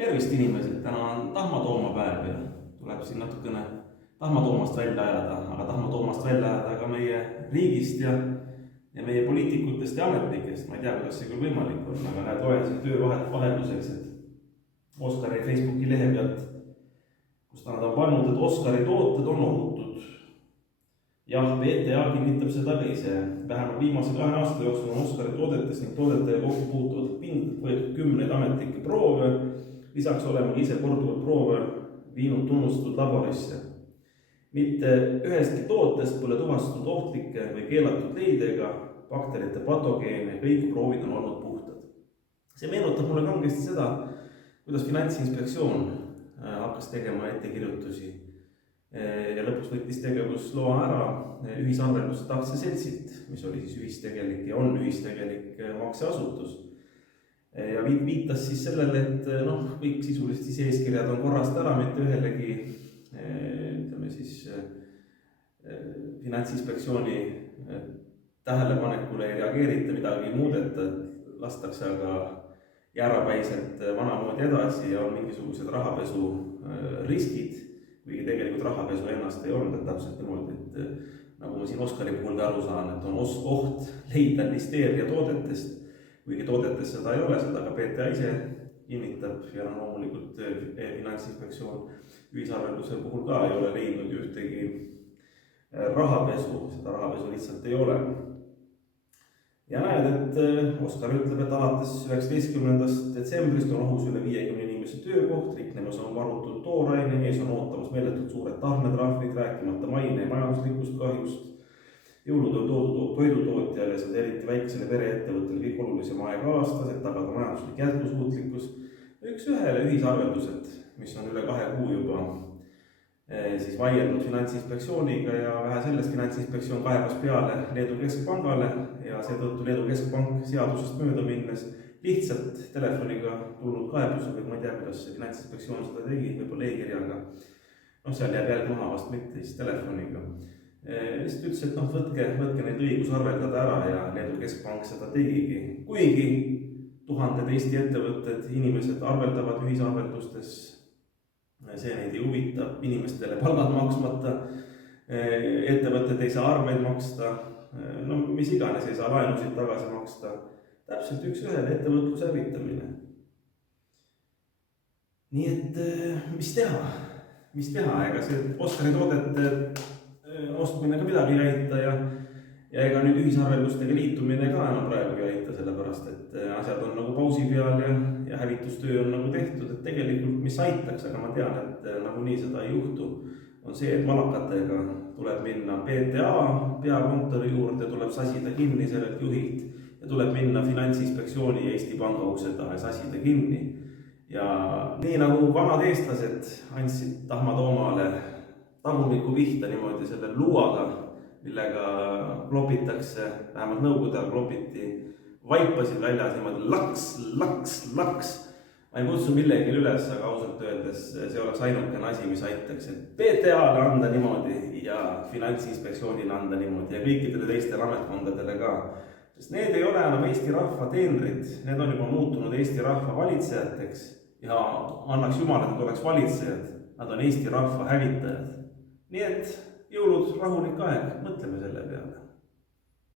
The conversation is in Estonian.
Tervist inimesed, täna on Tahma Tooma päev ja tuleb siin natukene Tahma Toomast välja ajada, aga Tahma Toomast välja ajada ka meie riigist ja meie poliitikutest ja ametnikest. Ma ei tea, kuidas see küll võimalik on, aga näed, loen siin töövahetuseks, et Oscari Facebooki lehe pealt, kus nad on pannud, et Oscari tooted on ohutud. Jah, VTA kinnitab seda ka ise. Vähemalt viimase 2 aasta jooksul on Oscari toodetes ning toodetega kokku puutuvad pindad võetud 10 ametlikke proove. Lisaks olema ise korduvalt proove viinud tunnustatud laborisse. Mitte ühestki tootest pole tuvastatud ohtlike või keelatud leidega, bakterite patogeene, kõik proovid on olnud puhtad. See meenutab mulle kangesti seda, kuidas Finantsinspektsioon hakkas tegema ettekirjutusi ja lõpuks võttis tegevusloa ära ühisarvelduste aktsiaseltsilt, mis oli siis ühistegelik ja on ühistegelik makseasutus. Ja viitas siis sellele, et kõik sisuliselt siis eeskirjad on korrast ära, mitte ühelegi Finantsinspektsiooni tähelepanekule ei reageerita, midagi ei muudeta, lastakse aga jäärapäiselt vanamoodi edasi ja on mingisugused rahapesu riskid, kuigi tegelikult rahapesu ennast ei olnud, et täpselt niimoodi, et nagu ma siin Oscari puhul aru saan, et on oht leida listeeria toodetest, kuigi toodetes seda ei ole, seda ka PTA ise kinnitab ja loomulikult Finantsinspektsioon ühisarvelduse puhul ka ei ole leidnud ühtegi rahapesu, seda rahapesu lihtsalt ei ole. Ja näed, et Oscar ütleb, et alates 19. detsembrist on ohus üle 50 inimese töökoht, riknemas on varutud tooraine, ees on ootamas meeletult suured tarnetrahvid, rääkimata maine ja majanduslikust kahjust. Jõulud on toidutootjale, seda eriti väiksele pereettevõttele kõik olulisem aeg aastas, et tagada majanduslik jätkusuutlikkus. Üks ühele ühisarveldused, mis on üle 2 kuu juba siis vaielnud Finantsinspektsiooniga ja vähe sellest Finantsinspektsioon kaebas peale Leedu Keskpangale ja seetõttu Leedu Keskpank seadusest mööda minnes lihtsalt telefoniga tulnud kaebusega, ma ei tea, kuidas Finantsinspektsioon seda tegi, võib-olla e-kirjaga. Seal jääb jälg maha vast mitte siis telefoniga. Lihtsalt ütles, et võtke neid õigus arveldada ära ja Leedu Keskpank seda tegigi. Kuigi tuhanded Eesti ettevõtted, inimesed arveldavad ühisarveldustes, see neid ei huvita, inimestele palgad maksmata, ettevõtted ei saa arveid maksta, mis iganes ei saa laenusid tagasi maksta. Täpselt üks ühele ettevõtluse hävitamine. Nii et mis teha? Ega see Oscari toodete ostmine ka midagi ei aita ja ega nüüd ühisarveldustega liitumine ka enam praegu ei aita, sellepärast et asjad on nagu pausi peal ja hävitustöö on nagu tehtud, et tegelikult mis aitaks, aga ma tean, et nagu nii seda ei juhtu, on see, et malakatega tuleb minna PTA peakontori juurde, tuleb sasida kinni sellelt juhilt ja tuleb minna Finantsinspektsiooni ja Eesti Panga ukse taha ja sasida kinni. Ja nii nagu vanad eestlased andsid Tahma Toomale tagumiku vihta niimoodi selle luuaga, millega klopitakse, vähemalt nõukogude ajal klopiti, vaipasid väljas niimoodi laks. Ma ei kutsu millegi üles, aga ausalt öeldes see oleks ainukene asi, mis aitaks, et PTA-le anda niimoodi ja Finantsinspektsioonile anda niimoodi ja kõikidele teistele ametkondadele ka. Sest need ei ole enam Eesti rahva teenrid, need on juba muutunud Eesti rahva valitsejateks ja annaks jumal, et nad oleks valitsejad, nad on Eesti rahva hävitajad. Nii et jõulud, rahulik aeg, mõtleme selle peale.